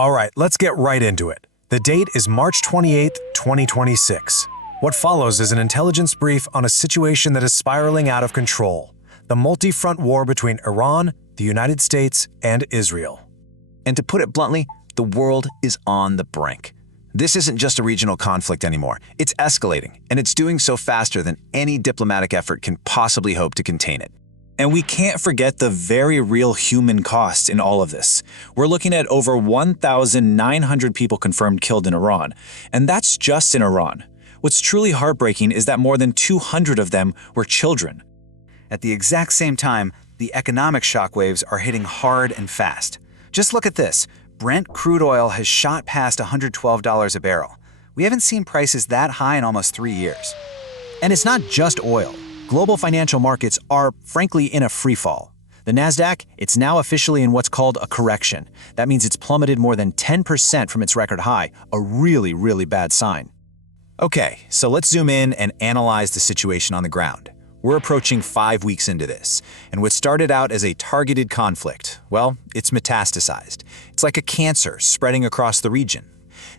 All right, let's get right into it. The date is March 28, 2026. What follows is an intelligence brief on a situation that is spiraling out of control: the multi-front war between Iran, the United States, and Israel. And to put it bluntly, the world is on the brink. This isn't just a regional conflict anymore. It's escalating, and it's doing so faster than any diplomatic effort can possibly hope to contain it. And we can't forget the very real human cost in all of this. We're looking at over 1,900 people confirmed killed in Iran, and that's just in Iran. What's truly heartbreaking is that more than 200 of them were children. At the exact same time, the economic shockwaves are hitting hard and fast. Just look at this. Brent crude oil has shot past $112 a barrel. We haven't seen prices that high in almost 3 years. And it's not just oil. Global financial markets are, frankly, in a free fall. The Nasdaq, it's now officially in what's called a correction. That means it's plummeted more than 10% from its record high, a really, really bad sign. Okay, so let's zoom in and analyze the situation on the ground. We're approaching 5 weeks into this, and what started out as a targeted conflict, well, it's metastasized. It's like a cancer spreading across the region.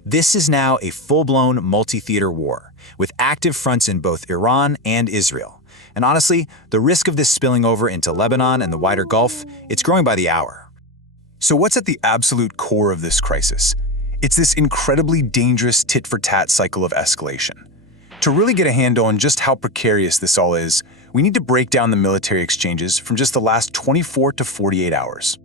This is now a full-blown multi-theater war, with active fronts in both Iran and Israel. And honestly, the risk of this spilling over into Lebanon and the wider Gulf, it's growing by the hour. So what's at the absolute core of this crisis? It's this incredibly dangerous tit-for-tat cycle of escalation. To really get a handle on just how precarious this all is, we need to break down the military exchanges from just the last 24 to 48 hours.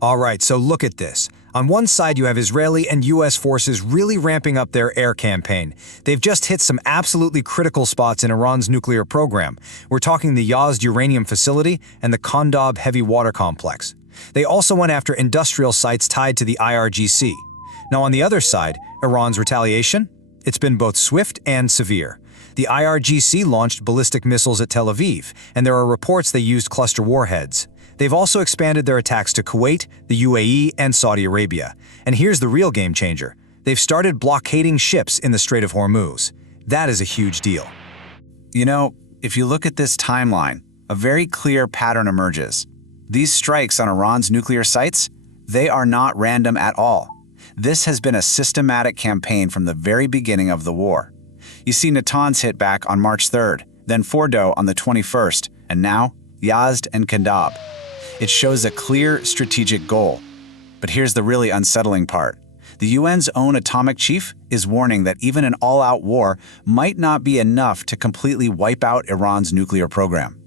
All right, so look at this. On one side, you have Israeli and U.S. forces really ramping up their air campaign. They've just hit some absolutely critical spots in Iran's nuclear program. We're talking the Yazd uranium facility and the Khandab heavy water complex. They also went after industrial sites tied to the IRGC. Now on the other side, Iran's retaliation? It's been both swift and severe. The IRGC launched ballistic missiles at Tel Aviv, and there are reports they used cluster warheads. They've also expanded their attacks to Kuwait, the UAE, and Saudi Arabia. And here's the real game changer. They've started blockading ships in the Strait of Hormuz. That is a huge deal. You know, if you look at this timeline, a very clear pattern emerges. These strikes on Iran's nuclear sites, they are not random at all. This has been a systematic campaign from the very beginning of the war. You see Natanz hit back on March 3rd, then Fordo on the 21st, and now Yazd and Khandab. It shows a clear strategic goal. But here's the really unsettling part. The UN's own atomic chief is warning that even an all-out war might not be enough to completely wipe out Iran's nuclear program.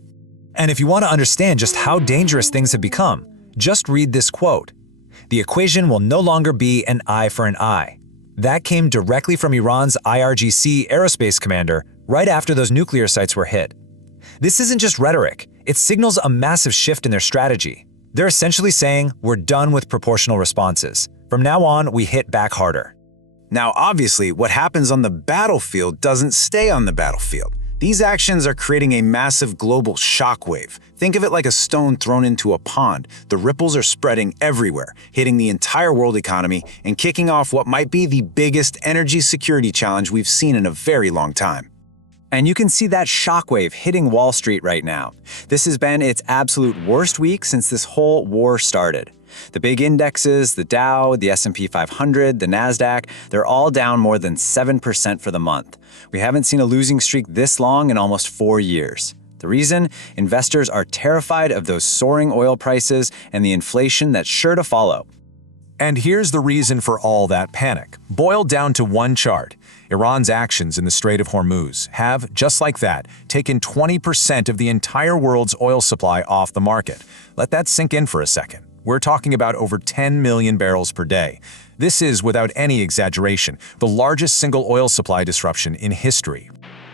And if you want to understand just how dangerous things have become, just read this quote. "The equation will no longer be an eye for an eye." That came directly from Iran's IRGC aerospace commander right after those nuclear sites were hit. This isn't just rhetoric, it signals a massive shift in their strategy. They're essentially saying, we're done with proportional responses. From now on, we hit back harder. Now, obviously, what happens on the battlefield doesn't stay on the battlefield. These actions are creating a massive global shockwave. Think of it like a stone thrown into a pond. The ripples are spreading everywhere, hitting the entire world economy and kicking off what might be the biggest energy security challenge we've seen in a very long time. And you can see that shockwave hitting Wall Street right now. This has been its absolute worst week since this whole war started. The big indexes, the Dow, the S&P 500, the Nasdaq, they're all down more than 7% for the month. We haven't seen a losing streak this long in almost 4 years. The reason? Investors are terrified of those soaring oil prices and the inflation that's sure to follow. And here's the reason for all that panic. Boiled down to one chart, Iran's actions in the Strait of Hormuz have, just like that, taken 20% of the entire world's oil supply off the market. Let that sink in for a second. We're talking about over 10 million barrels per day. This is, without any exaggeration, the largest single oil supply disruption in history.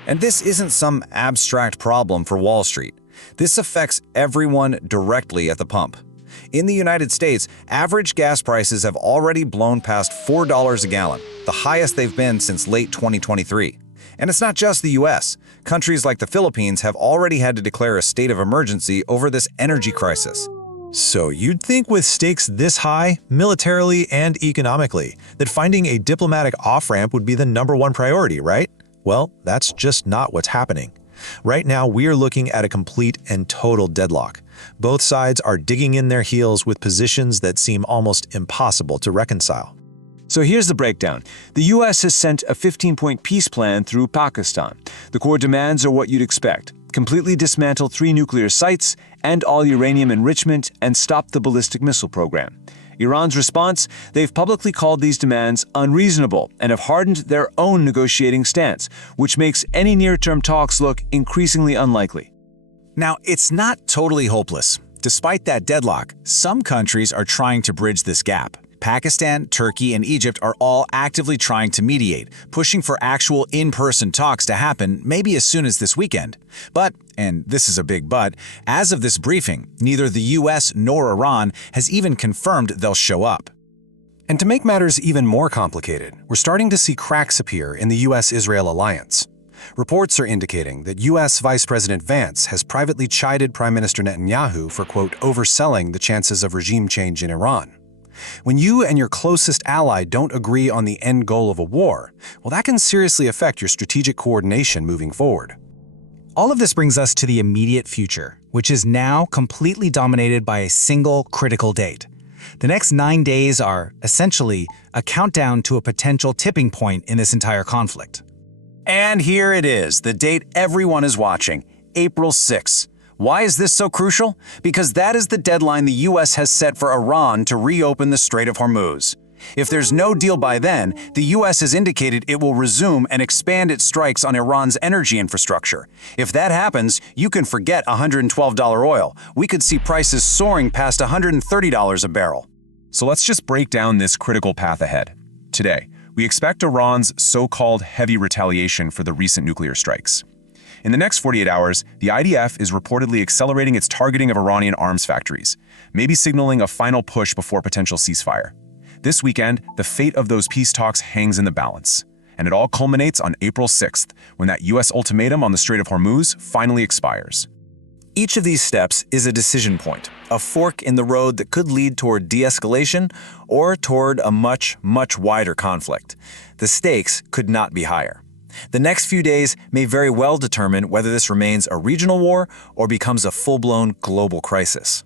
And this isn't some abstract problem for Wall Street. This affects everyone directly at the pump. In the United States, average gas prices have already blown past $4 a gallon, the highest they've been since late 2023. And it's not just the US. Countries like the Philippines have already had to declare a state of emergency over this energy crisis. So you'd think with stakes this high, militarily and economically, that finding a diplomatic off-ramp would be the #1 priority, right? Well, that's just not what's happening. Right now, we are looking at a complete and total deadlock. Both sides are digging in their heels with positions that seem almost impossible to reconcile. So here's the breakdown. The U.S. has sent a 15-point peace plan through Pakistan. The core demands are what you'd expect. Completely dismantle 3 nuclear sites, end all uranium enrichment, and stop the ballistic missile program. Iran's response? They've publicly called these demands unreasonable and have hardened their own negotiating stance, which makes any near-term talks look increasingly unlikely. Now, it's not totally hopeless. Despite that deadlock, some countries are trying to bridge this gap. Pakistan, Turkey, and Egypt are all actively trying to mediate, pushing for actual in-person talks to happen maybe as soon as this weekend. But, and this is a big but, as of this briefing, neither the US nor Iran has even confirmed they'll show up. And to make matters even more complicated, we're starting to see cracks appear in the US-Israel alliance. Reports are indicating that US Vice President Vance has privately chided Prime Minister Netanyahu for, quote, overselling the chances of regime change in Iran. When you and your closest ally don't agree on the end goal of a war, well, that can seriously affect your strategic coordination moving forward. All of this brings us to the immediate future, which is now completely dominated by a single critical date. The next 9 days are, essentially, a countdown to a potential tipping point in this entire conflict. And here it is, the date everyone is watching, April 6th. Why is this so crucial? Because that is the deadline the US has set for Iran to reopen the Strait of Hormuz. If there's no deal by then, the US has indicated it will resume and expand its strikes on Iran's energy infrastructure. If that happens, you can forget $112 oil. We could see prices soaring past $130 a barrel. So let's just break down this critical path ahead. Today, we expect Iran's so-called heavy retaliation for the recent nuclear strikes. In the next 48 hours, the IDF is reportedly accelerating its targeting of Iranian arms factories, maybe signaling a final push before potential ceasefire. This weekend, the fate of those peace talks hangs in the balance, and it all culminates on April 6th, when that US ultimatum on the Strait of Hormuz finally expires. Each of these steps is a decision point, a fork in the road that could lead toward de-escalation or toward a much, much wider conflict. The stakes could not be higher. The next few days may very well determine whether this remains a regional war or becomes a full-blown global crisis.